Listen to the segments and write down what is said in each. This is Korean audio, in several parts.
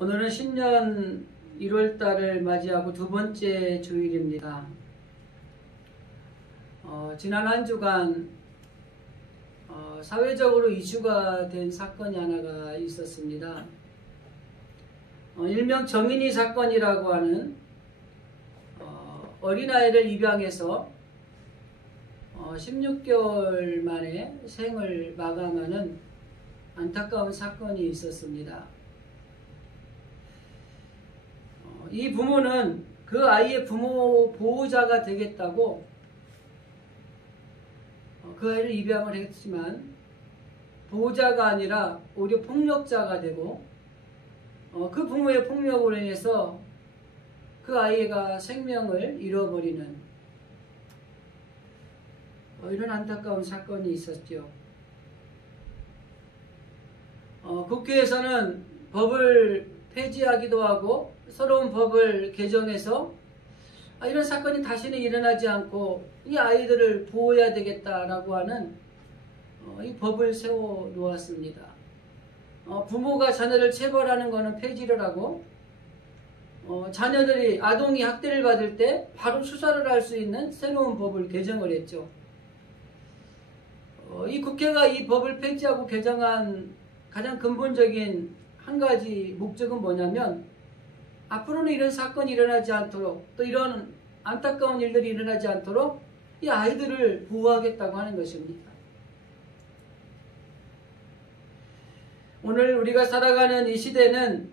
오늘은 신년 1월달을 맞이하고 두 번째 주일입니다. 지난 한 주간 사회적으로 이슈가 된 사건이 하나가 있었습니다. 일명 정인이 사건이라고 하는 어린아이를 입양해서 16개월 만에 생을 마감하는 안타까운 사건이 있었습니다. 이 부모는 그 아이의 보호자가 되겠다고 그 아이를 입양을 했지만 보호자가 아니라 오히려 폭력자가 되고 그 부모의 폭력으로 인해서 그 아이가 생명을 잃어버리는 이런 안타까운 사건이 있었죠. 국회에서는 법을 폐지하기도 하고 새로운 법을 개정해서 이런 사건이 다시는 일어나지 않고 이 아이들을 보호해야 되겠다라고 하는 이 법을 세워 놓았습니다. 부모가 자녀를 체벌하는 것은 폐지를 하고 자녀들이 아동이 학대를 받을 때 바로 수사를 할 수 있는 새로운 법을 개정을 했죠. 이 국회가 이 법을 폐지하고 개정한 가장 근본적인 한 가지 목적은 뭐냐면 앞으로는 이런 사건이 일어나지 않도록 또 이런 안타까운 일들이 일어나지 않도록 이 아이들을 보호하겠다고 하는 것입니다. 오늘 우리가 살아가는 이 시대는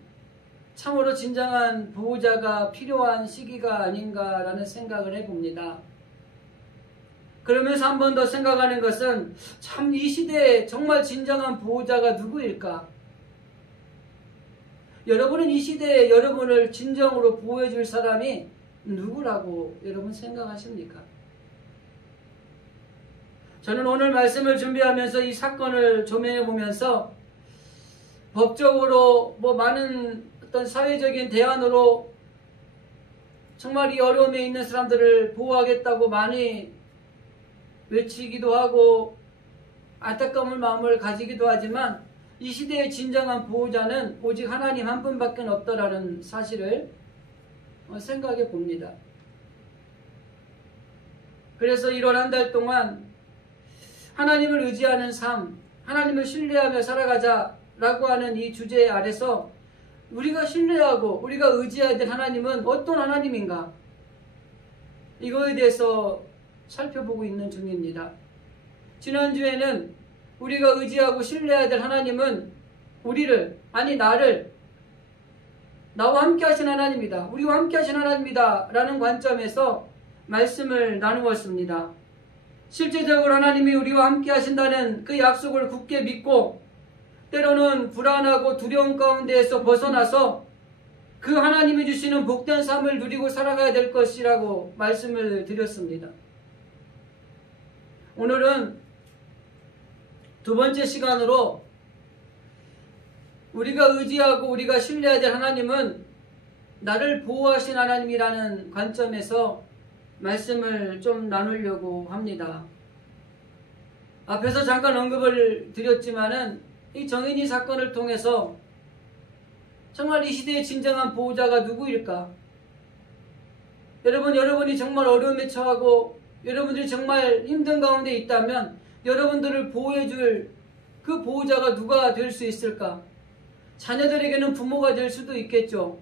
참으로 진정한 보호자가 필요한 시기가 아닌가라는 생각을 해봅니다. 그러면서 한 번 더 생각하는 것은 참 이 시대에 정말 진정한 보호자가 누구일까? 여러분은 이 시대에 여러분을 진정으로 보호해 줄 사람이 누구라고 여러분 생각하십니까? 저는 오늘 말씀을 준비하면서 이 사건을 조명해 보면서 법적으로 많은 어떤 사회적인 대안으로 정말 이 어려움에 있는 사람들을 보호하겠다고 많이 외치기도 하고 안타까운 마음을 가지기도 하지만 이 시대의 진정한 보호자는 오직 하나님 한 분밖에 없다라는 사실을 생각해 봅니다. 그래서 1월 한 달 동안 하나님을 의지하는 삶, 하나님을 신뢰하며 살아가자라고 하는 이 주제 아래서 우리가 신뢰하고 우리가 의지해야 될 하나님은 어떤 하나님인가? 이거에 대해서 살펴보고 있는 중입니다. 지난주에는 우리가 의지하고 신뢰해야 될 하나님은 나를 나와 함께 하신 하나님이다. 우리와 함께 하신 하나님이다. 라는 관점에서 말씀을 나누었습니다. 실제적으로 하나님이 우리와 함께 하신다는 그 약속을 굳게 믿고 때로는 불안하고 두려움 가운데에서 벗어나서 그 하나님이 주시는 복된 삶을 누리고 살아가야 될 것이라고 말씀을 드렸습니다. 오늘은 두 번째 시간으로 우리가 의지하고 우리가 신뢰해야 될 하나님은 나를 보호하신 하나님이라는 관점에서 말씀을 좀 나누려고 합니다. 앞에서 잠깐 언급을 드렸지만은 이 정인이 사건을 통해서 정말 이 시대의 진정한 보호자가 누구일까? 여러분이 정말 어려움에 처하고 여러분들이 정말 힘든 가운데 있다면 여러분들을 보호해줄 그 보호자가 누가 될 수 있을까? 자녀들에게는 부모가 될 수도 있겠죠.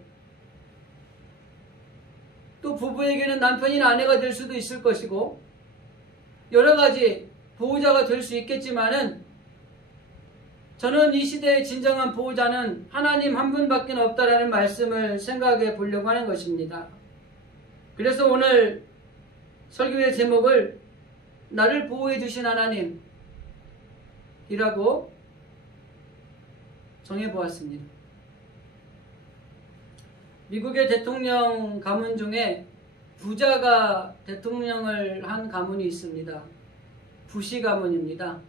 또 부부에게는 남편이나 아내가 될 수도 있을 것이고 여러 가지 보호자가 될 수 있겠지만은 저는 이 시대의 진정한 보호자는 하나님 한 분밖에 없다라는 말씀을 생각해 보려고 하는 것입니다. 그래서 오늘 설교의 제목을 나를 보호해 주신 하나님이라고 정해보았습니다. 미국의 대통령 가문 중에 부자가 대통령을 한 가문이 있습니다. 부시 가문입니다.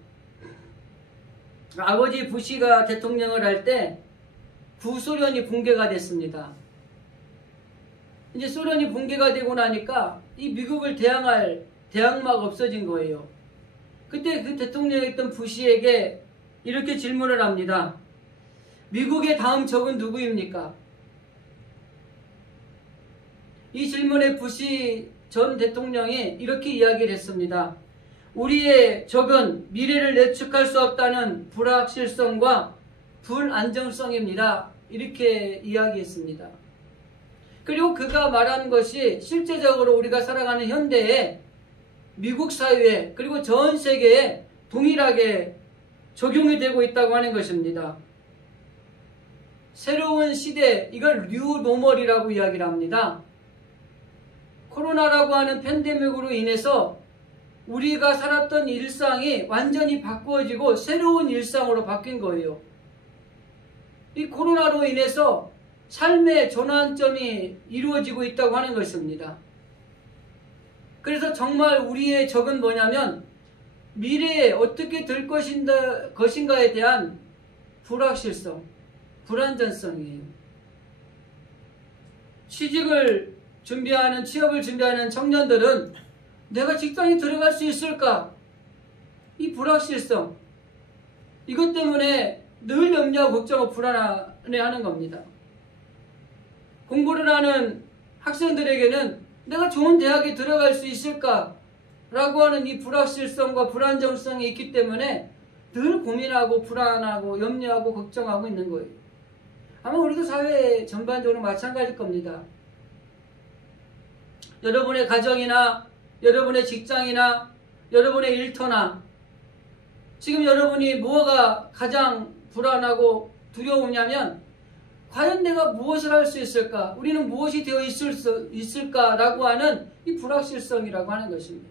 아버지 부시가 대통령을 할 때 구소련이 붕괴가 됐습니다. 이제 소련이 붕괴가 되고 나니까 이 미국을 대항할 대항마가 없어진 거예요. 그때 그 대통령이었던 부시에게 이렇게 질문을 합니다. 미국의 다음 적은 누구입니까? 이 질문에 부시 전 대통령이 이렇게 이야기를 했습니다. 우리의 적은 미래를 예측할 수 없다는 불확실성과 불안정성입니다. 이렇게 이야기했습니다. 그리고 그가 말한 것이 실제적으로 우리가 살아가는 현대에 미국 사회에 그리고 전 세계에 동일하게 적용이 되고 있다고 하는 것입니다. 새로운 시대, 이걸 뉴노멀이라고 이야기를 합니다. 코로나라고 하는 팬데믹으로 인해서 우리가 살았던 일상이 완전히 바꾸어지고 새로운 일상으로 바뀐 거예요. 이 코로나로 인해서 삶의 전환점이 이루어지고 있다고 하는 것입니다. 그래서 정말 우리의 적은 뭐냐면 미래에 어떻게 될 것인가에 대한 불확실성, 불안전성이에요. 취업을 준비하는 청년들은 내가 직장에 들어갈 수 있을까? 이 불확실성, 이것 때문에 늘 염려하고 걱정하고 불안해하는 겁니다. 공부를 하는 학생들에게는 내가 좋은 대학에 들어갈 수 있을까? 라고 하는 이 불확실성과 불안정성이 있기 때문에 늘 고민하고 불안하고 염려하고 걱정하고 있는 거예요. 아마 우리도 사회 전반적으로 마찬가지일 겁니다. 여러분의 가정이나 여러분의 직장이나 여러분의 일터나 지금 여러분이 뭐가 가장 불안하고 두려우냐면 과연 내가 무엇을 할 수 있을까? 우리는 무엇이 되어 있을까라고 하는 이 불확실성이라고 하는 것입니다.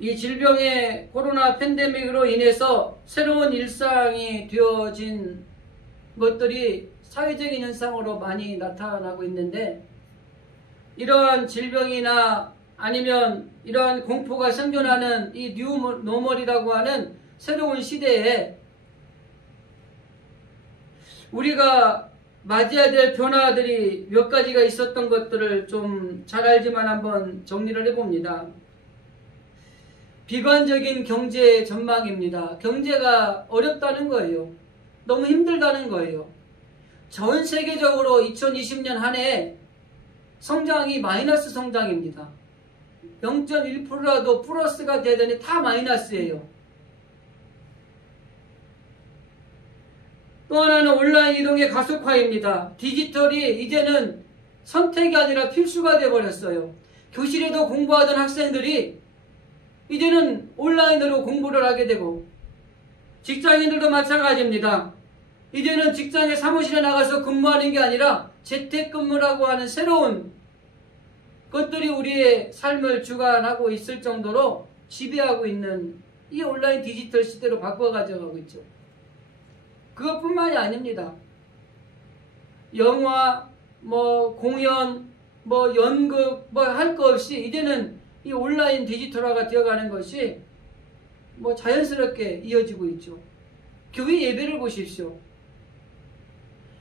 이 질병의 코로나 팬데믹으로 인해서 새로운 일상이 되어진 것들이 사회적인 현상으로 많이 나타나고 있는데 이러한 질병이나 아니면 이러한 공포가 생겨나는 이 뉴노멀이라고 하는 새로운 시대에 우리가 맞이해야 될 변화들이 몇 가지가 있었던 것들을 좀 잘 알지만 한번 정리를 해봅니다. 비관적인 경제 전망입니다. 경제가 어렵다는 거예요. 너무 힘들다는 거예요. 전 세계적으로 2020년 한 해에 성장이 마이너스 성장입니다. 0.1%라도 플러스가 돼야 되는데 다 마이너스예요. 또 하나는 온라인 이동의 가속화입니다. 디지털이 이제는 선택이 아니라 필수가 되어버렸어요. 교실에도 공부하던 학생들이 이제는 온라인으로 공부를 하게 되고 직장인들도 마찬가지입니다. 이제는 직장의 사무실에 나가서 근무하는 게 아니라 재택근무라고 하는 새로운 것들이 우리의 삶을 주관하고 있을 정도로 지배하고 있는 이 온라인 디지털 시대로 바꿔 가져가고 있죠. 그것뿐만이 아닙니다. 영화, 공연, 연극, 할 거 없이 이제는 이 온라인 디지털화가 되어가는 것이 자연스럽게 이어지고 있죠. 교회 예배를 보십시오.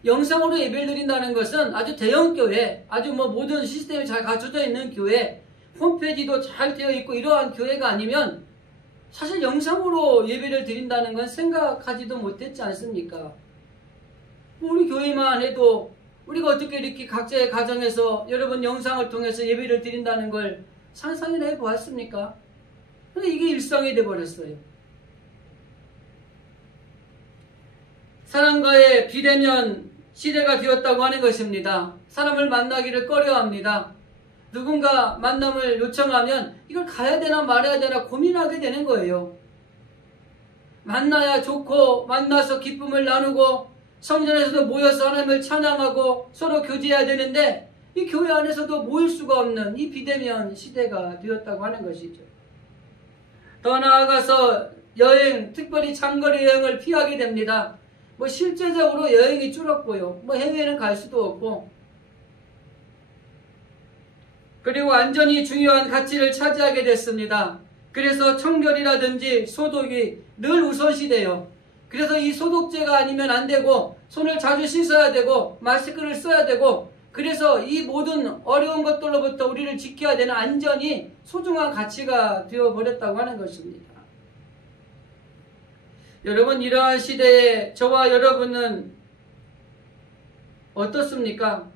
영상으로 예배를 드린다는 것은 아주 대형 교회, 아주 모든 시스템이 잘 갖춰져 있는 교회, 홈페이지도 잘 되어 있고 이러한 교회가 아니면 사실 영상으로 예배를 드린다는 건 생각하지도 못했지 않습니까? 우리 교회만 해도 우리가 어떻게 이렇게 각자의 가정에서 여러분 영상을 통해서 예배를 드린다는 걸 상상이나 해보았습니까? 근데 이게 일상이 돼버렸어요. 사람과의 비대면 시대가 되었다고 하는 것입니다. 사람을 만나기를 꺼려합니다. 누군가 만남을 요청하면 이걸 가야 되나 말아야 되나 고민하게 되는 거예요. 만나야 좋고 만나서 기쁨을 나누고 성전에서도 모여서 하나님을 찬양하고 서로 교제해야 되는데 이 교회 안에서도 모일 수가 없는 이 비대면 시대가 되었다고 하는 것이죠. 더 나아가서 여행, 특별히 장거리 여행을 피하게 됩니다. 실제적으로 여행이 줄었고요. 해외는 갈 수도 없고. 그리고 안전이 중요한 가치를 차지하게 됐습니다. 그래서 청결이라든지 소독이 늘 우선시돼요. 그래서 이 소독제가 아니면 안 되고 손을 자주 씻어야 되고 마스크를 써야 되고 그래서 이 모든 어려운 것들로부터 우리를 지켜야 되는 안전이 소중한 가치가 되어버렸다고 하는 것입니다. 여러분 이러한 시대에 저와 여러분은 어떻습니까?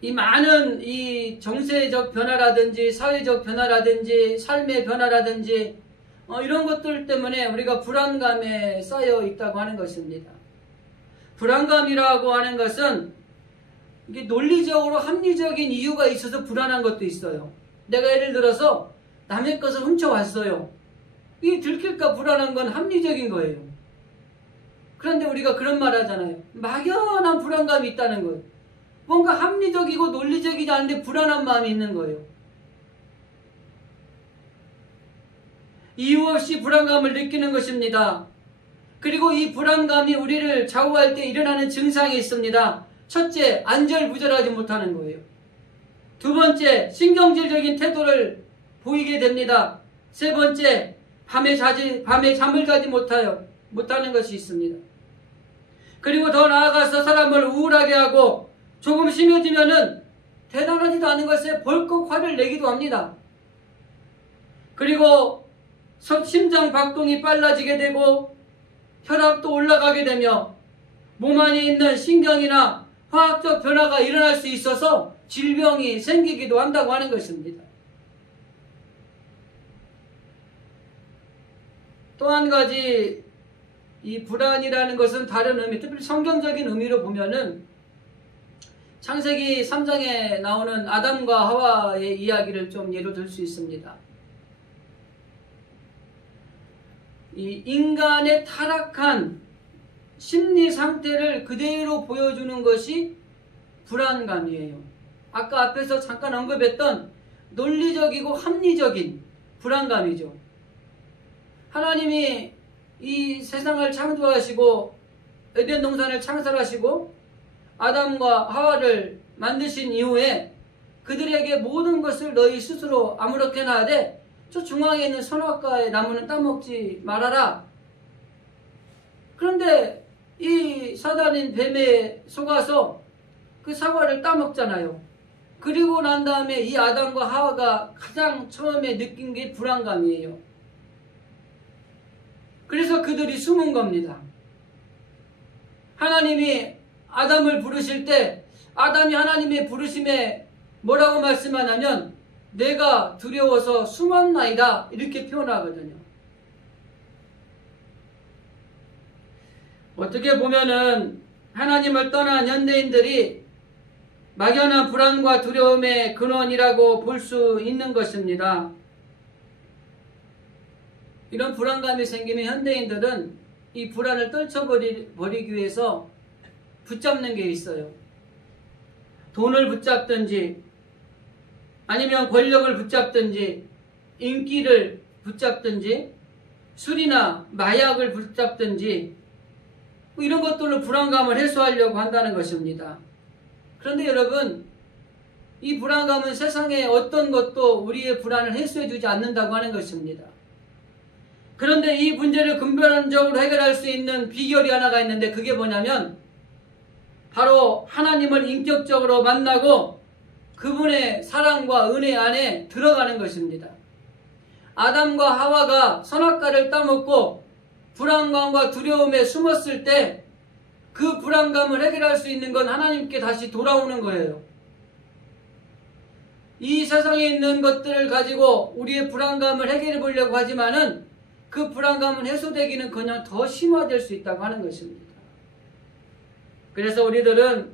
이 많은 이 정세적 변화라든지 사회적 변화라든지 삶의 변화라든지 이런 것들 때문에 우리가 불안감에 쌓여 있다고 하는 것입니다. 불안감이라고 하는 것은 이게 논리적으로 합리적인 이유가 있어서 불안한 것도 있어요. 내가 예를 들어서 남의 것을 훔쳐왔어요. 이 들킬까 불안한 건 합리적인 거예요. 그런데 우리가 그런 말 하잖아요. 막연한 불안감이 있다는 거예요. 뭔가 합리적이고 논리적이지 않은데 불안한 마음이 있는 거예요. 이유 없이 불안감을 느끼는 것입니다. 그리고 이 불안감이 우리를 좌우할 때 일어나는 증상이 있습니다. 첫째, 안절부절하지 못하는 거예요. 두 번째, 신경질적인 태도를 보이게 됩니다. 세 번째, 밤에 잠을 자지 못하는 것이 있습니다. 그리고 더 나아가서 사람을 우울하게 하고 조금 심해지면은 대단하지도 않은 것에 벌컥 화를 내기도 합니다. 그리고 심장 박동이 빨라지게 되고 혈압도 올라가게 되며 몸 안에 있는 신경이나 화학적 변화가 일어날 수 있어서 질병이 생기기도 한다고 하는 것입니다. 또 한 가지 이 불안이라는 것은 다른 의미, 특별히 성경적인 의미로 보면은 창세기 3장에 나오는 아담과 하와의 이야기를 좀 예로 들 수 있습니다. 이 인간의 타락한 심리 상태를 그대로 보여주는 것이 불안감이에요. 아까 앞에서 잠깐 언급했던 논리적이고 합리적인 불안감이죠. 하나님이 이 세상을 창조하시고 에덴 동산을 창설하시고 아담과 하와를 만드신 이후에 그들에게 모든 것을 너희 스스로 아무렇게나 하되 저 중앙에 있는 선악과의 나무는 따먹지 말아라. 그런데 이 사단인 뱀에 속아서 그 사과를 따먹잖아요. 그리고 난 다음에 이 아담과 하와가 가장 처음에 느낀 게 불안감이에요. 그래서 그들이 숨은 겁니다. 하나님이 아담을 부르실 때 아담이 하나님의 부르심에 뭐라고 말씀하냐면 내가 두려워서 숨었나이다 이렇게 표현하거든요. 어떻게 보면은 하나님을 떠난 현대인들이 막연한 불안과 두려움의 근원이라고 볼 수 있는 것입니다. 이런 불안감이 생기면 현대인들은 이 불안을 떨쳐버리기 위해서 붙잡는 게 있어요. 돈을 붙잡든지 아니면 권력을 붙잡든지 인기를 붙잡든지 술이나 마약을 붙잡든지 이런 것들로 불안감을 해소하려고 한다는 것입니다. 그런데 여러분, 이 불안감은 세상의 어떤 것도 우리의 불안을 해소해 주지 않는다고 하는 것입니다. 그런데 이 문제를 근본적으로 해결할 수 있는 비결이 하나가 있는데 그게 뭐냐면 바로 하나님을 인격적으로 만나고 그분의 사랑과 은혜 안에 들어가는 것입니다. 아담과 하와가 선악과를 따먹고 불안감과 두려움에 숨었을 때 그 불안감을 해결할 수 있는 건 하나님께 다시 돌아오는 거예요. 이 세상에 있는 것들을 가지고 우리의 불안감을 해결해 보려고 하지만은 그 불안감은 해소되기는커녕 더 심화될 수 있다고 하는 것입니다. 그래서 우리들은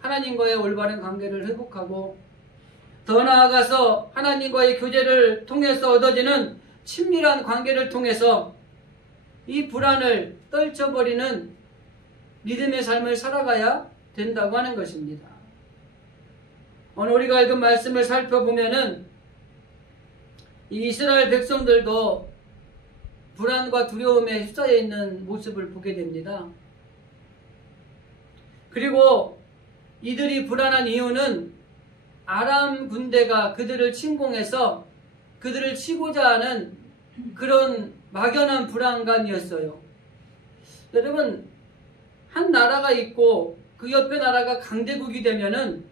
하나님과의 올바른 관계를 회복하고 더 나아가서 하나님과의 교제를 통해서 얻어지는 친밀한 관계를 통해서 이 불안을 떨쳐버리는 믿음의 삶을 살아가야 된다고 하는 것입니다. 오늘 우리가 읽은 말씀을 살펴보면은 이 이스라엘 백성들도 불안과 두려움에 휩싸여 있는 모습을 보게 됩니다. 그리고 이들이 불안한 이유는 아람 군대가 그들을 침공해서 그들을 치고자 하는 그런 막연한 불안감이었어요. 여러분, 한 나라가 있고 그 옆에 나라가 강대국이 되면은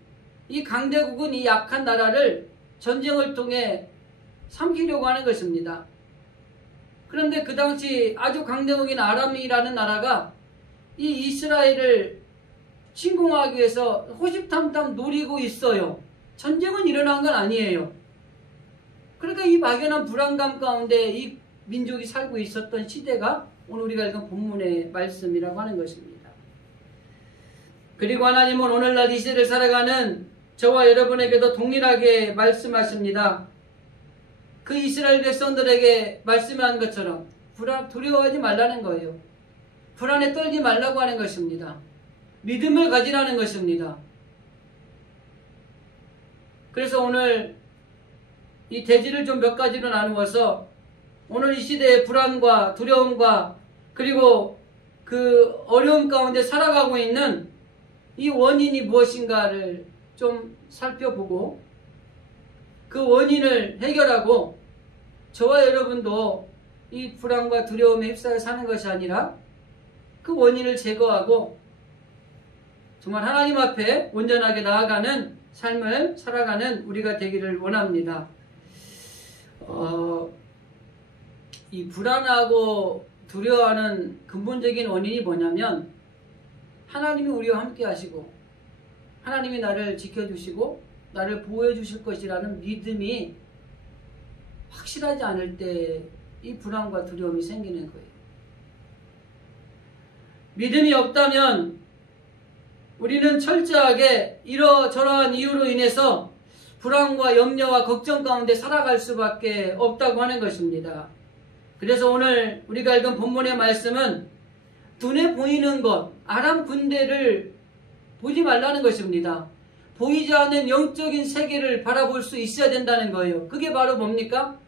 이 강대국은 이 약한 나라를 전쟁을 통해 삼키려고 하는 것입니다. 그런데 그 당시 아주 강대국인 아람이라는 나라가 이 이스라엘을 침공하기 위해서 호시탐탐 노리고 있어요. 전쟁은 일어난 건 아니에요. 그러니까 이 막연한 불안감 가운데 이 민족이 살고 있었던 시대가 오늘 우리가 읽은 본문의 말씀이라고 하는 것입니다. 그리고 하나님은 오늘날 이 시대를 살아가는 저와 여러분에게도 동일하게 말씀하십니다. 그 이스라엘 백성들에게 말씀한 것처럼 두려워하지 말라는 거예요. 불안에 떨지 말라고 하는 것입니다. 믿음을 가지라는 것입니다. 그래서 오늘 이 대지를 좀 몇 가지로 나누어서 오늘 이 시대의 불안과 두려움과 그리고 그 어려움 가운데 살아가고 있는 이 원인이 무엇인가를 좀 살펴보고 그 원인을 해결하고 저와 여러분도 이 불안과 두려움에 휩싸여 사는 것이 아니라 그 원인을 제거하고 정말 하나님 앞에 온전하게 나아가는 삶을 살아가는 우리가 되기를 원합니다. 이 불안하고 두려워하는 근본적인 원인이 뭐냐면 하나님이 우리와 함께 하시고 하나님이 나를 지켜주시고 나를 보호해 주실 것이라는 믿음이 확실하지 않을 때 이 불안과 두려움이 생기는 거예요. 믿음이 없다면 우리는 철저하게 이러저러한 이유로 인해서 불안과 염려와 걱정 가운데 살아갈 수밖에 없다고 하는 것입니다. 그래서 오늘 우리가 읽은 본문의 말씀은 눈에 보이는 것, 아람 군대를 보지 말라는 것입니다. 보이지 않는 영적인 세계를 바라볼 수 있어야 된다는 거예요. 그게 바로 뭡니까?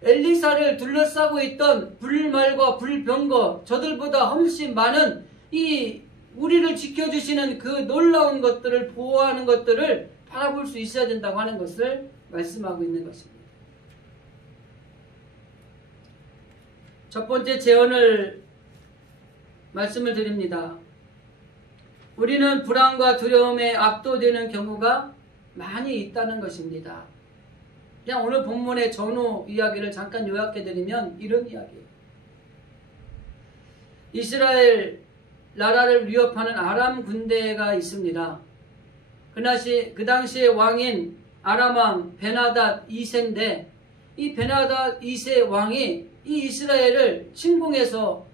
엘리사를 둘러싸고 있던 불말과 불병거, 저들보다 훨씬 많은 이 우리를 지켜주시는 그 놀라운 것들을 보호하는 것들을 바라볼 수 있어야 된다고 하는 것을 말씀하고 있는 것입니다. 첫 번째 제언을 말씀을 드립니다. 우리는 불안과 두려움에 압도되는 경우가 많이 있다는 것입니다. 그냥 오늘 본문의 전후 이야기를 잠깐 요약해드리면 이런 이야기예요. 이스라엘 나라를 위협하는 아람 군대가 있습니다. 그 당시의 왕인 아람 왕 베나닷 2세인데 이 베나닷 2세 왕이 이 이스라엘을 침공해서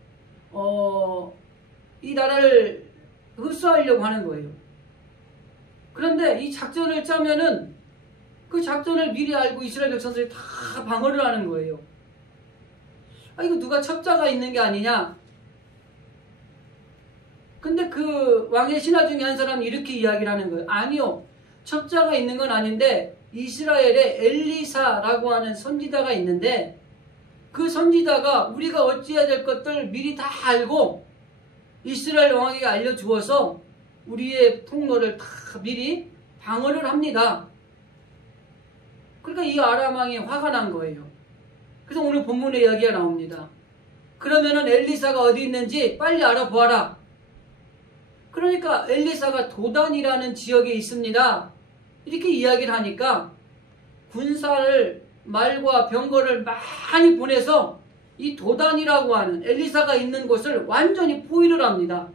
이 나라를 흡수하려고 하는 거예요. 그런데 이 작전을 짜면은 그 작전을 미리 알고 이스라엘 백성들이 다 방어를 하는 거예요. 이거 누가 첩자가 있는 게 아니냐? 근데 그 왕의 신하 중에 한 사람이 이렇게 이야기를 하는 거예요. 아니요. 첩자가 있는 건 아닌데 이스라엘에 엘리사라고 하는 선지자가 있는데 그 선지자가 우리가 어찌해야 될 것들 미리 다 알고 이스라엘 왕에게 알려주어서 우리의 통로를 다 미리 방어를 합니다. 그러니까 이 아람 왕이 화가 난 거예요. 그래서 오늘 본문의 이야기가 나옵니다. 그러면은 엘리사가 어디 있는지 빨리 알아보아라. 그러니까 엘리사가 도단이라는 지역에 있습니다. 이렇게 이야기를 하니까 군사를 말과 병거를 많이 보내서 이 도단이라고 하는 엘리사가 있는 곳을 완전히 포위를 합니다.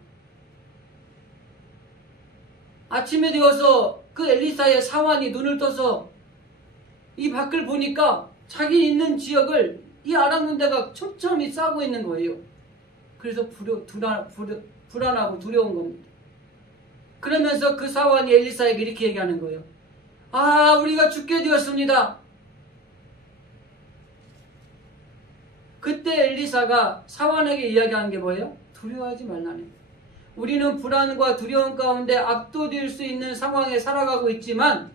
아침에 되어서 그 엘리사의 사환이 눈을 떠서 이 밖을 보니까 자기 있는 지역을 이 아람 군대가 촘촘히 싸고 있는 거예요. 그래서 불안하고 두려운 겁니다. 그러면서 그 사환이 엘리사에게 이렇게 얘기하는 거예요. 우리가 죽게 되었습니다. 그때 엘리사가 사환에게 이야기한 게 뭐예요? 두려워하지 말라는. 우리는 불안과 두려움 가운데 압도될 수 있는 상황에 살아가고 있지만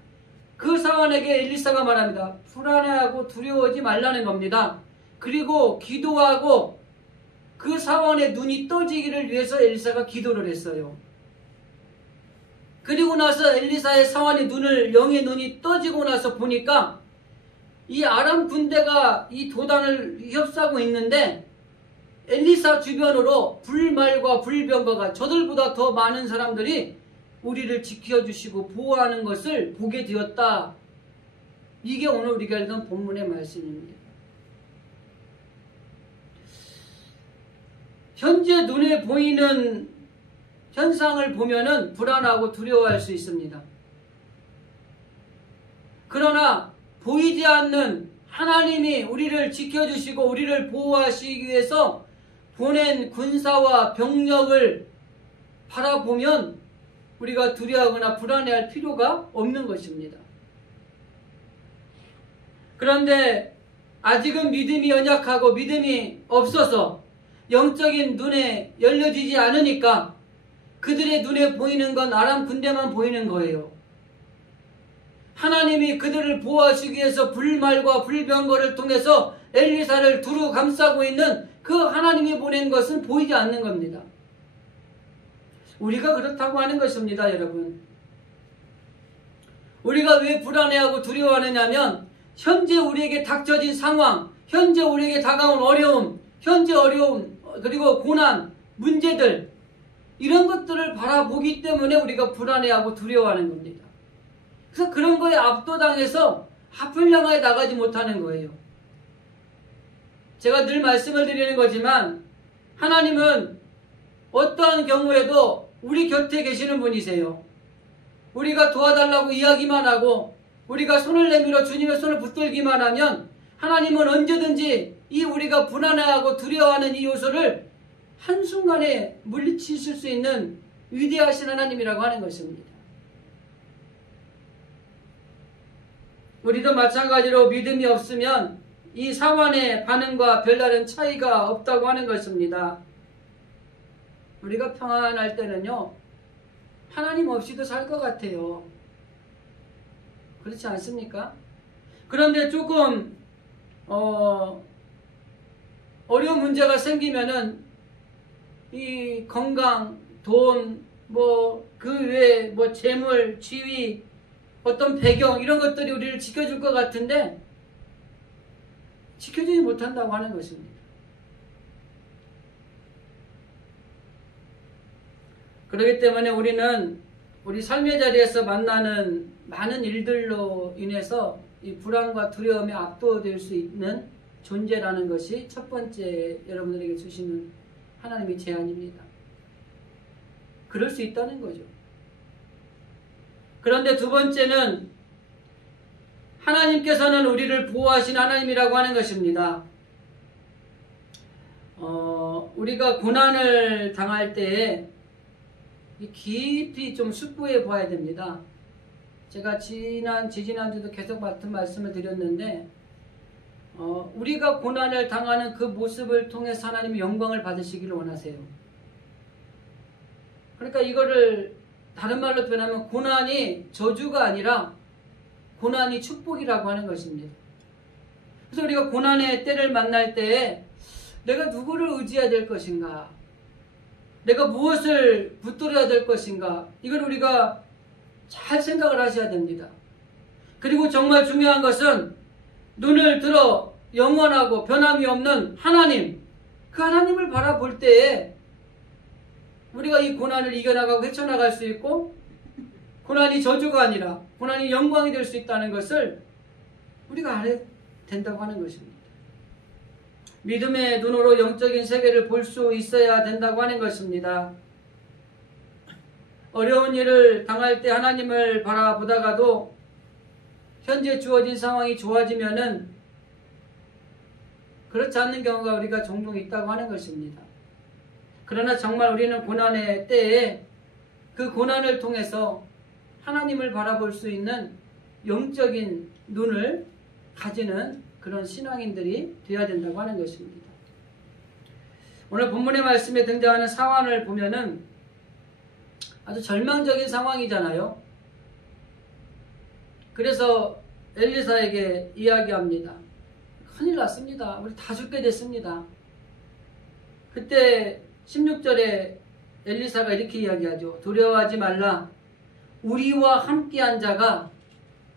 그 사환에게 엘리사가 말합니다. 불안해하고 두려워하지 말라는 겁니다. 그리고 기도하고 그 사환의 눈이 떠지기를 위해서 엘리사가 기도를 했어요. 그리고 나서 엘리사의 사환의 영의 눈이 떠지고 나서 보니까 이 아람 군대가 이 도단을 휩싸고 있는데 엘리사 주변으로 불말과 불병거가 저들보다 더 많은 사람들이 우리를 지켜주시고 보호하는 것을 보게 되었다. 이게 오늘 우리가 읽은 본문의 말씀입니다. 현재 눈에 보이는 현상을 보면은 불안하고 두려워할 수 있습니다. 그러나 보이지 않는 하나님이 우리를 지켜주시고 우리를 보호하시기 위해서 보낸 군사와 병력을 바라보면 우리가 두려워하거나 불안해할 필요가 없는 것입니다. 그런데 아직은 믿음이 연약하고 믿음이 없어서 영적인 눈에 열려지지 않으니까 그들의 눈에 보이는 건 아람 군대만 보이는 거예요. 하나님이 그들을 보호하시기 위해서 불말과 불병거를 통해서 엘리사를 두루 감싸고 있는 그 하나님이 보낸 것은 보이지 않는 겁니다. 우리가 그렇다고 하는 것입니다, 여러분. 우리가 왜 불안해하고 두려워하느냐면 현재 우리에게 닥쳐진 상황, 현재 우리에게 다가온 어려움, 현재 어려움, 그리고 고난, 문제들, 이런 것들을 바라보기 때문에 우리가 불안해하고 두려워하는 겁니다. 그래서 그런 거에 압도당해서 앞을 향하여 나가지 못하는 거예요. 제가 늘 말씀을 드리는 거지만 하나님은 어떠한 경우에도 우리 곁에 계시는 분이세요. 우리가 도와달라고 이야기만 하고 우리가 손을 내밀어 주님의 손을 붙들기만 하면 하나님은 언제든지 이 우리가 불안해하고 두려워하는 이 요소를 한순간에 물리치실 수 있는 위대하신 하나님이라고 하는 것입니다. 우리도 마찬가지로 믿음이 없으면 이 사환의 반응과 별다른 차이가 없다고 하는 것입니다. 우리가 평안할 때는요, 하나님 없이도 살 것 같아요. 그렇지 않습니까? 그런데 조금 어려운 문제가 생기면은 이 건강, 돈, 그 외에 재물, 지위, 어떤 배경 이런 것들이 우리를 지켜줄 것 같은데 지켜주지 못한다고 하는 것입니다. 그렇기 때문에 우리는 우리 삶의 자리에서 만나는 많은 일들로 인해서 이 불안과 두려움에 압도될 수 있는 존재라는 것이 첫 번째 여러분들에게 주시는 하나님의 제안입니다. 그럴 수 있다는 거죠. 그런데 두 번째는 하나님께서는 우리를 보호하신 하나님이라고 하는 것입니다. 우리가 고난을 당할 때에 깊이 좀 숙고해 봐야 됩니다. 제가 지지난주도 계속 같은 말씀을 드렸는데 우리가 고난을 당하는 그 모습을 통해서 하나님이 영광을 받으시기를 원하세요. 그러니까 이거를 다른 말로 표현하면 고난이 저주가 아니라 고난이 축복이라고 하는 것입니다. 그래서 우리가 고난의 때를 만날 때에 내가 누구를 의지해야 될 것인가, 내가 무엇을 붙들어야 될 것인가, 이걸 우리가 잘 생각을 하셔야 됩니다. 그리고 정말 중요한 것은 눈을 들어 영원하고 변함이 없는 하나님, 그 하나님을 바라볼 때에 우리가 이 고난을 이겨나가고 헤쳐나갈 수 있고 고난이 저주가 아니라 고난이 영광이 될 수 있다는 것을 우리가 알아야 된다고 하는 것입니다. 믿음의 눈으로 영적인 세계를 볼 수 있어야 된다고 하는 것입니다. 어려운 일을 당할 때 하나님을 바라보다가도 현재 주어진 상황이 좋아지면은 그렇지 않는 경우가 우리가 종종 있다고 하는 것입니다. 그러나 정말 우리는 고난의 때에 그 고난을 통해서 하나님을 바라볼 수 있는 영적인 눈을 가지는 그런 신앙인들이 되어야 된다고 하는 것입니다. 오늘 본문의 말씀에 등장하는 상황을 보면은 아주 절망적인 상황이잖아요. 그래서 엘리사에게 이야기합니다. 큰일 났습니다. 우리 다 죽게 됐습니다. 그때 16절에 엘리사가 이렇게 이야기하죠. 두려워하지 말라. 우리와 함께한 자가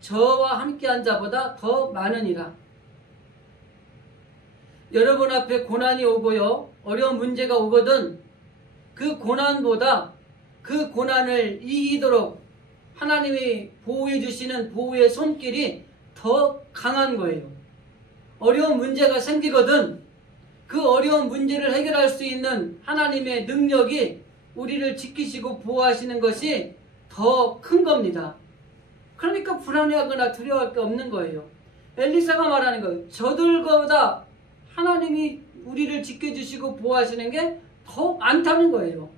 저와 함께한 자보다 더 많으니라. 여러분 앞에 고난이 오고요, 어려운 문제가 오거든 그 고난보다 그 고난을 이기도록 하나님이 보호해 주시는 보호의 손길이 더 강한 거예요. 어려운 문제가 생기거든 그 어려운 문제를 해결할 수 있는 하나님의 능력이 우리를 지키시고 보호하시는 것이 더 큰 겁니다. 그러니까 불안해하거나 두려워할 게 없는 거예요. 엘리사가 말하는 거예요. 저들보다 하나님이 우리를 지켜주시고 보호하시는 게 더 많다는 거예요.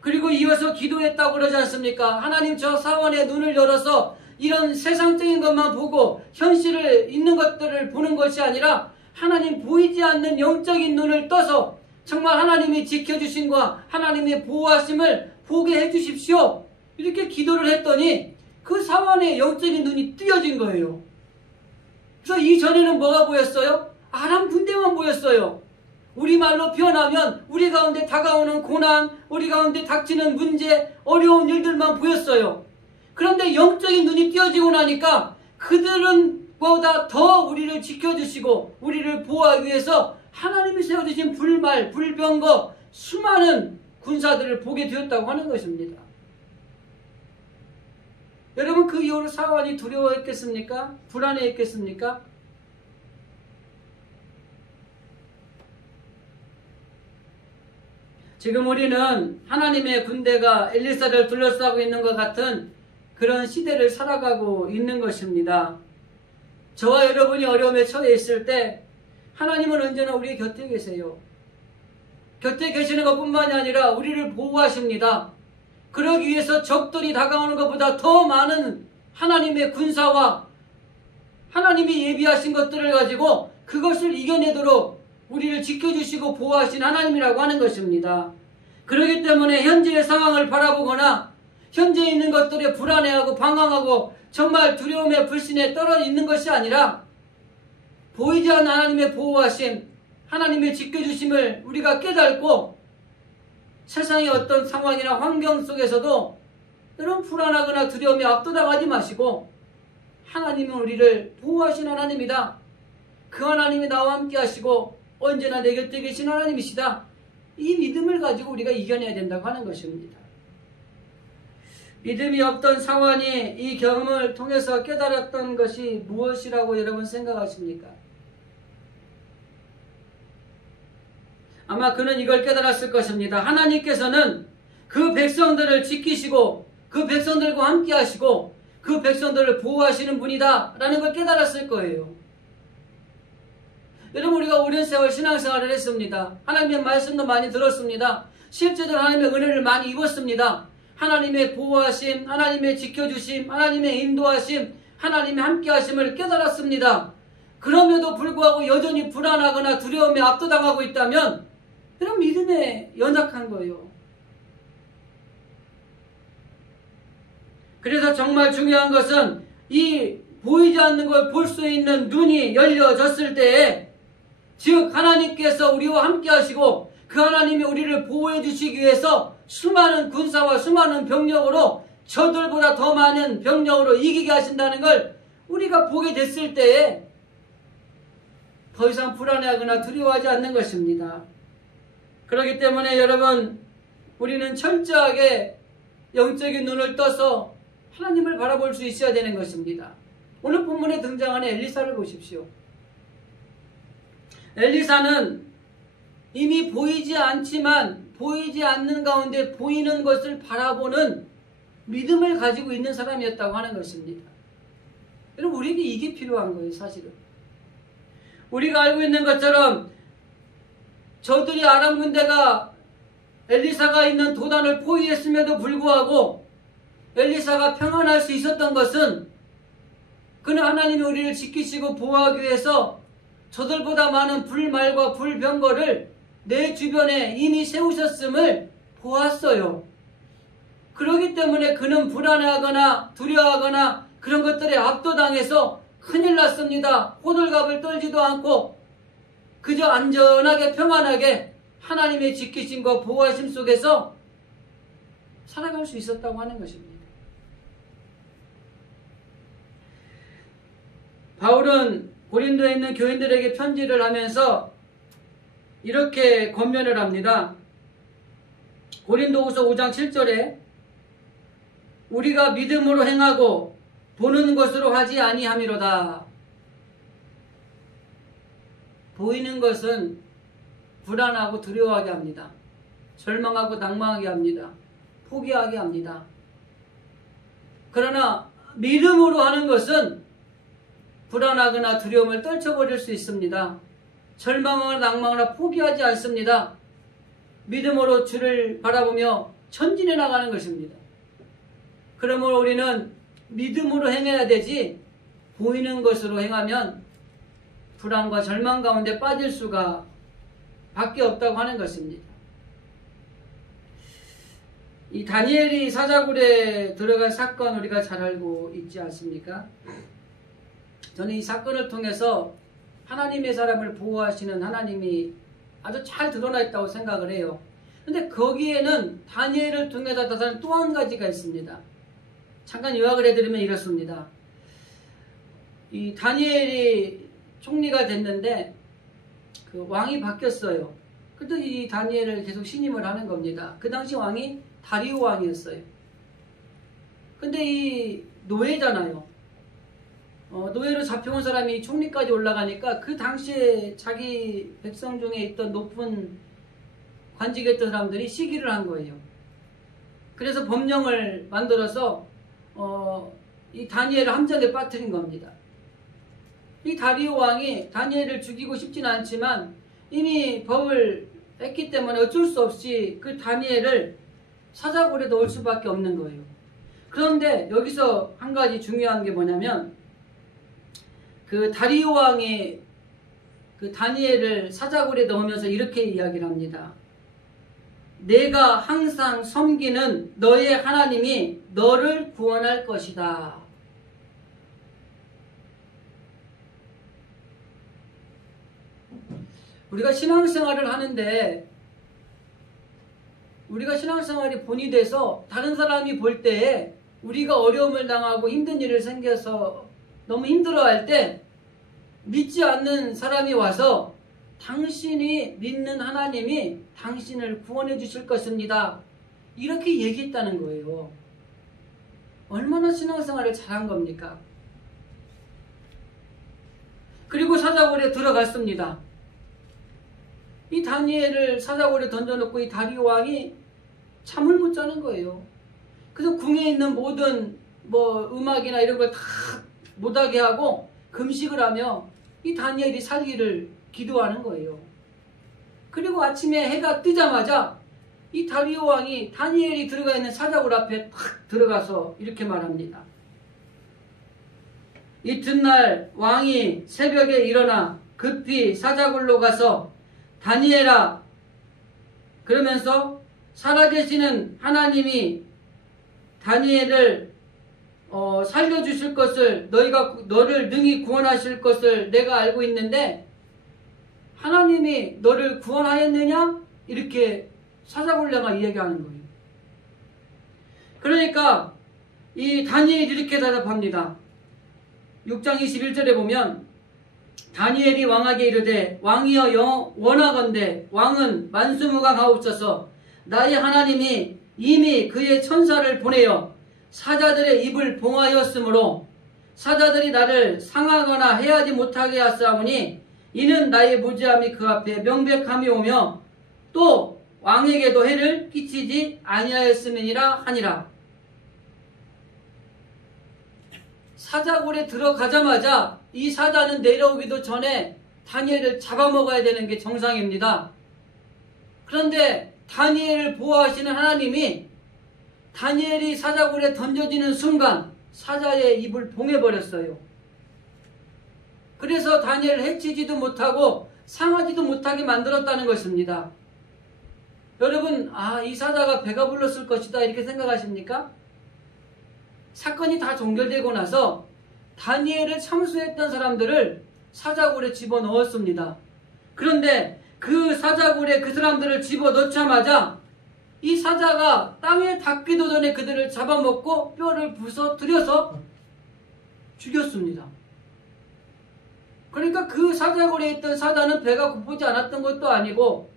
그리고 이어서 기도했다고 그러지 않습니까? 하나님, 저 사원의 눈을 열어서 이런 세상적인 것만 보고 현실을 있는 것들을 보는 것이 아니라 하나님 보이지 않는 영적인 눈을 떠서 정말 하나님이 지켜주심과 하나님의 보호하심을 보게 해주십시오. 이렇게 기도를 했더니 그 사원의 영적인 눈이 뜨여진 거예요. 그래서 이전에는 뭐가 보였어요? 아람 군대만 보였어요. 우리말로 표현하면 우리 가운데 다가오는 고난, 우리 가운데 닥치는 문제, 어려운 일들만 보였어요. 그런데 영적인 눈이 띄어지고 나니까 그들은 보다 더 우리를 지켜주시고 우리를 보호하기 위해서 하나님이 세워주신 불말, 불병거, 수많은 군사들을 보게 되었다고 하는 것입니다. 여러분, 그 이후로 사원이 두려워했겠습니까? 불안해했겠습니까? 지금 우리는 하나님의 군대가 엘리사를 둘러싸고 있는 것 같은 그런 시대를 살아가고 있는 것입니다. 저와 여러분이 어려움에 처해 있을 때 하나님은 언제나 우리 곁에 계세요. 곁에 계시는 것뿐만이 아니라 우리를 보호하십니다. 그러기 위해서 적들이 다가오는 것보다 더 많은 하나님의 군사와 하나님이 예비하신 것들을 가지고 그것을 이겨내도록 우리를 지켜주시고 보호하신 하나님이라고 하는 것입니다. 그렇기 때문에 현재의 상황을 바라보거나 현재에 있는 것들에 불안해하고 방황하고 정말 두려움에 불신에 떨어 있는 것이 아니라 보이지 않는 하나님의 보호하심, 하나님의 지켜주심을 우리가 깨닫고 세상의 어떤 상황이나 환경 속에서도 여러분 불안하거나 두려움에 압도당하지 마시고 하나님은 우리를 보호하신 하나님이다. 그 하나님이 나와 함께 하시고 언제나 내 곁에 계신 하나님이시다. 이 믿음을 가지고 우리가 이겨내야 된다고 하는 것입니다. 믿음이 없던 사원이 이 경험을 통해서 깨달았던 것이 무엇이라고 여러분 생각하십니까? 아마 그는 이걸 깨달았을 것입니다. 하나님께서는 그 백성들을 지키시고 그 백성들과 함께 하시고 그 백성들을 보호하시는 분이다 라는 걸 깨달았을 거예요. 여러분, 우리가 오랜 세월 신앙생활을 했습니다. 하나님의 말씀도 많이 들었습니다. 실제로 하나님의 은혜를 많이 입었습니다. 하나님의 보호하심, 하나님의 지켜주심, 하나님의 인도하심, 하나님의 함께하심을 깨달았습니다. 그럼에도 불구하고 여전히 불안하거나 두려움에 압도당하고 있다면 그런 믿음에 연약한 거예요. 그래서 정말 중요한 것은 이 보이지 않는 걸 볼 수 있는 눈이 열려졌을 때에 즉 하나님께서 우리와 함께 하시고 그 하나님이 우리를 보호해 주시기 위해서 수많은 군사와 수많은 병력으로 저들보다 더 많은 병력으로 이기게 하신다는 걸 우리가 보게 됐을 때에 더 이상 불안해하거나 두려워하지 않는 것입니다. 그렇기 때문에 여러분, 우리는 철저하게 영적인 눈을 떠서 하나님을 바라볼 수 있어야 되는 것입니다. 오늘 본문에 등장하는 엘리사를 보십시오. 엘리사는 이미 보이지 않지만 보이지 않는 가운데 보이는 것을 바라보는 믿음을 가지고 있는 사람이었다고 하는 것입니다. 여러분, 우리에게 이게 필요한 거예요, 사실은. 우리가 알고 있는 것처럼 저들이 아람 군대가 엘리사가 있는 도단을 포위했음에도 불구하고 엘리사가 평안할 수 있었던 것은 그는 하나님이 우리를 지키시고 보호하기 위해서 저들보다 많은 불말과 불병거를 내 주변에 이미 세우셨음을 보았어요. 그렇기 때문에 그는 불안해하거나 두려워하거나 그런 것들에 압도당해서 큰일 났습니다. 호들갑을 떨지도 않고 그저 안전하게 평안하게 하나님의 지키심과 보호하심 속에서 살아갈 수 있었다고 하는 것입니다. 바울은 고린도에 있는 교인들에게 편지를 하면서 이렇게 권면을 합니다. 고린도후서 5장 7절에 우리가 믿음으로 행하고 보는 것으로 하지 아니함이로다. 보이는 것은 불안하고 두려워하게 합니다. 절망하고 낭망하게 합니다. 포기하게 합니다. 그러나 믿음으로 하는 것은 불안하거나 두려움을 떨쳐버릴 수 있습니다. 절망하거나 낭망하거나 포기하지 않습니다. 믿음으로 주를 바라보며 전진해 나가는 것입니다. 그러므로 우리는 믿음으로 행해야 되지 보이는 것으로 행하면 불안과 절망 가운데 빠질 수가 밖에 없다고 하는 것입니다. 이 다니엘이 사자굴에 들어간 사건 우리가 잘 알고 있지 않습니까? 저는 이 사건을 통해서 하나님의 사람을 보호하시는 하나님이 아주 잘 드러나 있다고 생각을 해요. 근데 거기에는 다니엘을 통해서 나타나는 또 한 가지가 있습니다. 잠깐 요약을 해드리면 이렇습니다. 이 다니엘이 총리가 됐는데 그 왕이 바뀌었어요. 그래도 이 다니엘을 계속 신임을 하는 겁니다. 그 당시 왕이 다리오 왕이었어요. 근데 이 노예잖아요. 노예로 잡혀온 사람이 총리까지 올라가니까 그 당시에 자기 백성 중에 있던 높은 관직에 있던 사람들이 시기를 한 거예요. 그래서 법령을 만들어서 이 다니엘을 함정에 빠뜨린 겁니다. 이 다리오 왕이 다니엘을 죽이고 싶지는 않지만 이미 법을 했기 때문에 어쩔 수 없이 그 다니엘을 사자굴에 넣을 수밖에 없는 거예요. 그런데 여기서 한 가지 중요한 게 뭐냐면 그 다리오 왕이 그 다니엘을 사자굴에 넣으면서 이렇게 이야기를 합니다. 내가 항상 섬기는 너의 하나님이 너를 구원할 것이다. 우리가 신앙생활을 하는데 우리가 신앙생활이 본이 돼서 다른 사람이 볼 때에 우리가 어려움을 당하고 힘든 일을 생겨서 너무 힘들어할 때 믿지 않는 사람이 와서 당신이 믿는 하나님이 당신을 구원해 주실 것입니다. 이렇게 얘기했다는 거예요. 얼마나 신앙생활을 잘한 겁니까? 그리고 사자굴에 들어갔습니다. 이 다니엘을 사자굴에 던져놓고 이 다리오 왕이 잠을 못 자는 거예요. 그래서 궁에 있는 모든 음악이나 이런 걸 다 못하게 하고 금식을 하며 이 다니엘이 살기를 기도하는 거예요. 그리고 아침에 해가 뜨자마자 이 다리오 왕이 다니엘이 들어가 있는 사자굴 앞에 탁 들어가서 이렇게 말합니다. 이튿날 왕이 새벽에 일어나 급히 사자굴로 가서 다니엘아, 그러면서 살아계시는 하나님이 다니엘을 살려주실 것을 너를 능히 구원하실 것을 내가 알고 있는데 하나님이 너를 구원하였느냐? 이렇게 사자굴레가 이야기하는 거예요. 그러니까 이 다니엘이 이렇게 대답합니다. 6장 21절에 보면 다니엘이 왕에게 이르되 왕이여 원하건대 왕은 만수무강하옵소서. 나의 하나님이 이미 그의 천사를 보내어 사자들의 입을 봉하였으므로 사자들이 나를 상하거나 해하지 못하게 하사오니 이는 나의 무지함이 그 앞에 명백함이 오며 또 왕에게도 해를 끼치지 아니하였음이니라 하니라. 사자굴에 들어가자마자 이 사자는 내려오기도 전에 다니엘을 잡아먹어야 되는 게 정상입니다. 그런데 다니엘을 보호하시는 하나님이 다니엘이 사자굴에 던져지는 순간 사자의 입을 봉해버렸어요. 그래서 다니엘을 해치지도 못하고 상하지도 못하게 만들었다는 것입니다. 여러분, 이 사자가 배가 불렀을 것이다 이렇게 생각하십니까? 사건이 다 종결되고 나서 다니엘을 참수했던 사람들을 사자굴에 집어넣었습니다. 그런데 그 사자굴에 그 사람들을 집어넣자마자 이 사자가 땅에 닿기도 전에 그들을 잡아먹고 뼈를 부서뜨려서 죽였습니다. 그러니까 그 사자굴에 있던 사자는 배가 고프지 않았던 것도 아니고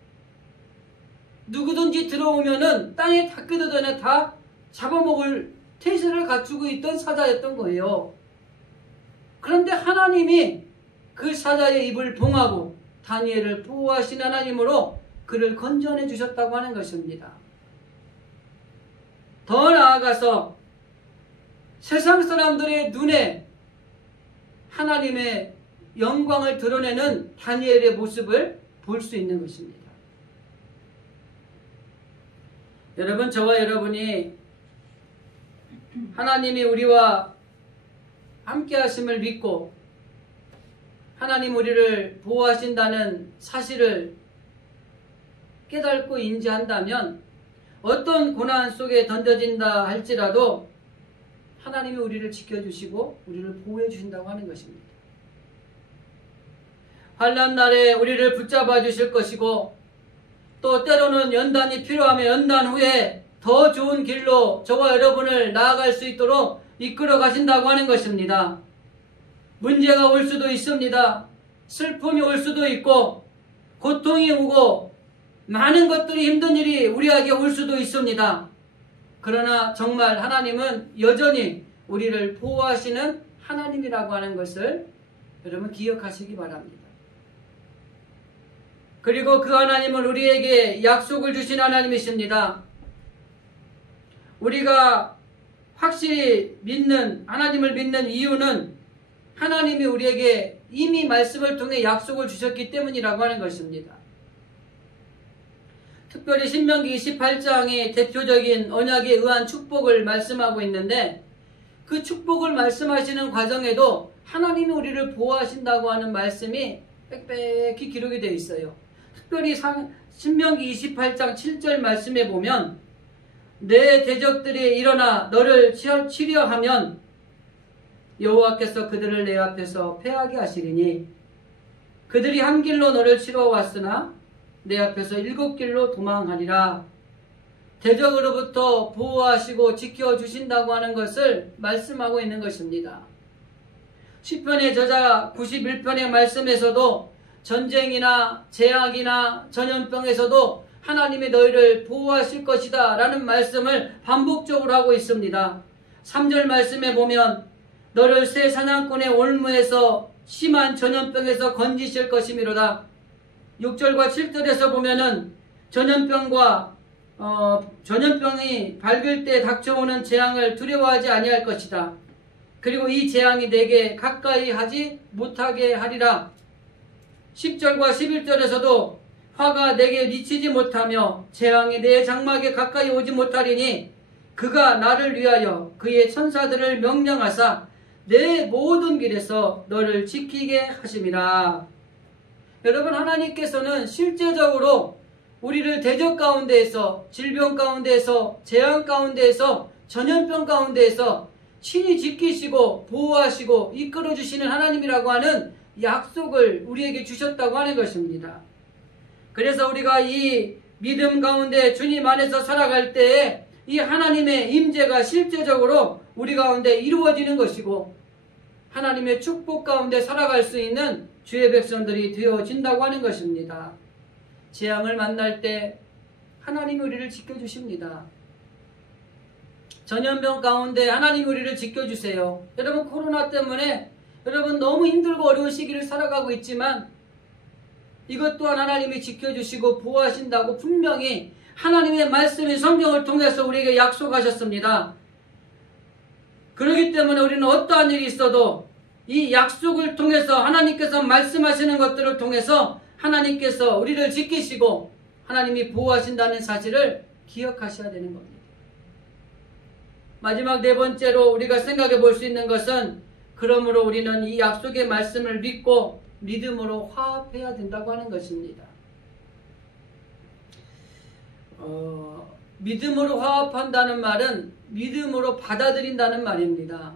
누구든지 들어오면은 땅에 닿기도 전에 다 잡아먹을 태세를 갖추고 있던 사자였던 거예요. 그런데 하나님이 그 사자의 입을 봉하고 다니엘을 보호하신 하나님으로 그를 건져내 주셨다고 하는 것입니다. 더 나아가서 세상 사람들의 눈에 하나님의 영광을 드러내는 다니엘의 모습을 볼 수 있는 것입니다. 여러분, 저와 여러분이 하나님이 우리와 함께 하심을 믿고 하나님 우리를 보호하신다는 사실을 깨닫고 인지한다면 어떤 고난 속에 던져진다 할지라도 하나님이 우리를 지켜주시고 우리를 보호해 주신다고 하는 것입니다. 환난 날에 우리를 붙잡아 주실 것이고 또 때로는 연단이 필요하며 연단 후에 더 좋은 길로 저와 여러분을 나아갈 수 있도록 이끌어 가신다고 하는 것입니다. 문제가 올 수도 있습니다. 슬픔이 올 수도 있고 고통이 오고 많은 것들이 힘든 일이 우리에게 올 수도 있습니다. 그러나 정말 하나님은 여전히 우리를 보호하시는 하나님이라고 하는 것을 여러분 기억하시기 바랍니다. 그리고 그 하나님은 우리에게 약속을 주신 하나님이십니다. 우리가 확실히 믿는 하나님을 믿는 이유는 하나님이 우리에게 이미 말씀을 통해 약속을 주셨기 때문이라고 하는 것입니다. 특별히 신명기 28장의 대표적인 언약에 의한 축복을 말씀하고 있는데 그 축복을 말씀하시는 과정에도 하나님이 우리를 보호하신다고 하는 말씀이 빽빽히 기록이 되어 있어요. 특별히 신명기 28장 7절 말씀에 보면 내 대적들이 일어나 너를 치려하면 여호와께서 그들을 내 앞에서 패하게 하시리니 그들이 한 길로 너를 치러 왔으나 내 앞에서 7길로 도망하리라. 대적으로부터 보호하시고 지켜주신다고 하는 것을 말씀하고 있는 것입니다. 시편의 저자 91편의 말씀에서도 전쟁이나 재앙이나 전염병에서도 하나님이 너희를 보호하실 것이다 라는 말씀을 반복적으로 하고 있습니다. 3절 말씀에 보면 너를 새 사냥꾼의 올무에서 심한 전염병에서 건지실 것이미로다. 6절과 7절에서 보면은 전염병이 밝을 때 닥쳐오는 재앙을 두려워하지 아니할 것이다. 그리고 이 재앙이 내게 가까이 하지 못하게 하리라. 10절과 11절에서도 화가 내게 미치지 못하며 재앙이 내 장막에 가까이 오지 못하리니 그가 나를 위하여 그의 천사들을 명령하사 내 모든 길에서 너를 지키게 하심이라. 여러분, 하나님께서는 실제적으로 우리를 대적 가운데에서, 질병 가운데에서, 재앙 가운데에서, 전염병 가운데에서 친히 지키시고 보호하시고 이끌어주시는 하나님이라고 하는 약속을 우리에게 주셨다고 하는 것입니다. 그래서 우리가 이 믿음 가운데 주님 안에서 살아갈 때에 이 하나님의 임재가 실제적으로 우리 가운데 이루어지는 것이고 하나님의 축복 가운데 살아갈 수 있는 주의 백성들이 되어진다고 하는 것입니다. 재앙을 만날 때 하나님이 우리를 지켜주십니다. 전염병 가운데 하나님이 우리를 지켜주세요. 여러분, 코로나 때문에 여러분 너무 힘들고 어려운 시기를 살아가고 있지만 이것 또한 하나님이 지켜주시고 보호하신다고 분명히 하나님의 말씀인 성경을 통해서 우리에게 약속하셨습니다. 그렇기 때문에 우리는 어떠한 일이 있어도 이 약속을 통해서 하나님께서 말씀하시는 것들을 통해서 하나님께서 우리를 지키시고 하나님이 보호하신다는 사실을 기억하셔야 되는 겁니다. 마지막 네 번째로 우리가 생각해 볼 수 있는 것은 그러므로 우리는 이 약속의 말씀을 믿고 믿음으로 화합해야 된다고 하는 것입니다. 믿음으로 화합한다는 말은 믿음으로 받아들인다는 말입니다.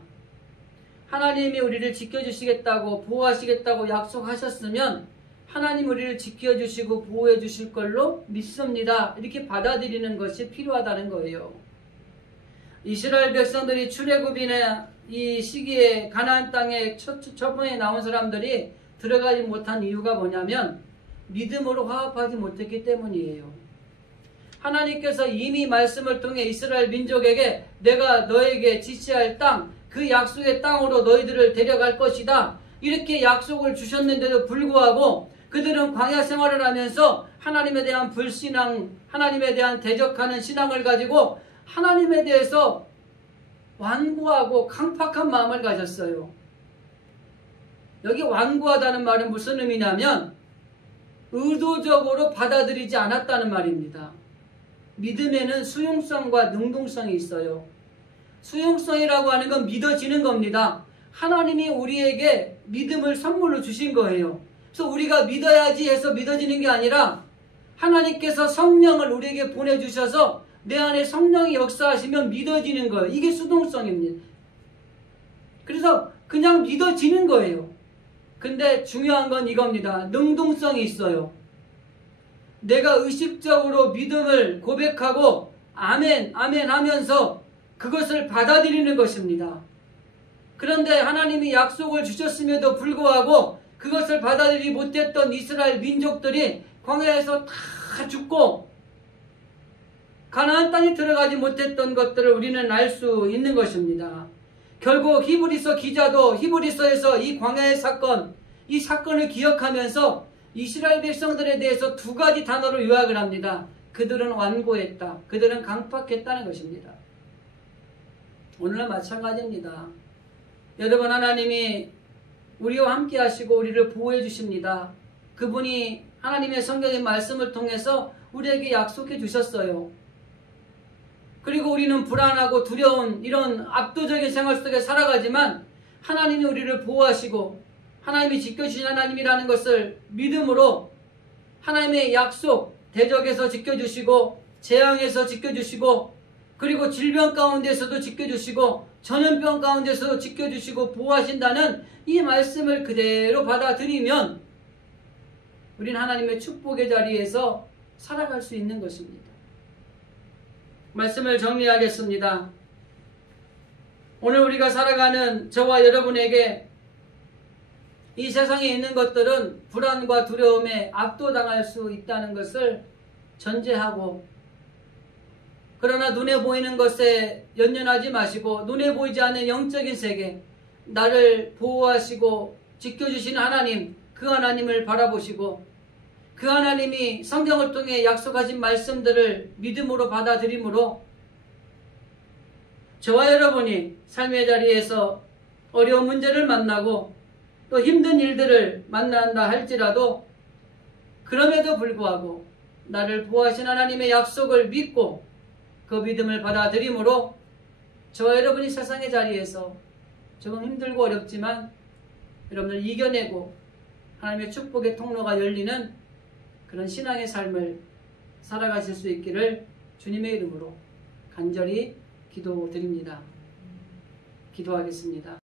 하나님이 우리를 지켜주시겠다고 보호하시겠다고 약속하셨으면 하나님 우리를 지켜주시고 보호해 주실 걸로 믿습니다. 이렇게 받아들이는 것이 필요하다는 거예요. 이스라엘 백성들이 출애굽이나 이 시기에 가나안 땅에 처음에 나온 사람들이 들어가지 못한 이유가 뭐냐면 믿음으로 화합하지 못했기 때문이에요. 하나님께서 이미 말씀을 통해 이스라엘 민족에게 내가 너에게 지시할 땅, 그 약속의 땅으로 너희들을 데려갈 것이다. 이렇게 약속을 주셨는데도 불구하고 그들은 광야 생활을 하면서 하나님에 대한 불신앙, 하나님에 대한 대적하는 신앙을 가지고 하나님에 대해서 완고하고 강팍한 마음을 가졌어요. 여기 완고하다는 말은 무슨 의미냐면 의도적으로 받아들이지 않았다는 말입니다. 믿음에는 수용성과 능동성이 있어요. 수용성이라고 하는 건 믿어지는 겁니다. 하나님이 우리에게 믿음을 선물로 주신 거예요. 그래서 우리가 믿어야지 해서 믿어지는 게 아니라 하나님께서 성령을 우리에게 보내주셔서 내 안에 성령이 역사하시면 믿어지는 거예요. 이게 수동성입니다. 그래서 그냥 믿어지는 거예요. 근데 중요한 건 이겁니다. 능동성이 있어요. 내가 의식적으로 믿음을 고백하고 아멘, 아멘 하면서 그것을 받아들이는 것입니다. 그런데 하나님이 약속을 주셨음에도 불구하고 그것을 받아들이지 못했던 이스라엘 민족들이 광야에서 다 죽고 가나안 땅에 들어가지 못했던 것들을 우리는 알 수 있는 것입니다. 결국 히브리서 기자도 히브리서에서 이 광야의 사건, 이 사건을 기억하면서 이스라엘 백성들에 대해서 두 가지 단어로 요약을 합니다. 그들은 완고했다. 그들은 강팍했다는 것입니다. 오늘은 마찬가지입니다. 여러분, 하나님이 우리와 함께 하시고 우리를 보호해 주십니다. 그분이 하나님의 성경의 말씀을 통해서 우리에게 약속해 주셨어요. 그리고 우리는 불안하고 두려운 이런 압도적인 생활 속에 살아가지만 하나님이 우리를 보호하시고 하나님이 지켜주신 하나님이라는 것을 믿음으로 하나님의 약속, 대적에서 지켜주시고 재앙에서 지켜주시고 그리고 질병 가운데서도 지켜주시고 전염병 가운데서도 지켜주시고 보호하신다는 이 말씀을 그대로 받아들이면 우리는 하나님의 축복의 자리에서 살아갈 수 있는 것입니다. 말씀을 정리하겠습니다. 오늘 우리가 살아가는 저와 여러분에게 이 세상에 있는 것들은 불안과 두려움에 압도당할 수 있다는 것을 전제하고, 그러나 눈에 보이는 것에 연연하지 마시고 눈에 보이지 않는 영적인 세계, 나를 보호하시고 지켜주시는 하나님, 그 하나님을 바라보시고 그 하나님이 성경을 통해 약속하신 말씀들을 믿음으로 받아들임으로 저와 여러분이 삶의 자리에서 어려운 문제를 만나고 또 힘든 일들을 만난다 할지라도 그럼에도 불구하고 나를 보호하신 하나님의 약속을 믿고 그 믿음을 받아들임으로 저와 여러분이 세상의 자리에서 조금 힘들고 어렵지만 여러분을 이겨내고 하나님의 축복의 통로가 열리는 그런 신앙의 삶을 살아가실 수 있기를 주님의 이름으로 간절히 기도드립니다. 기도하겠습니다.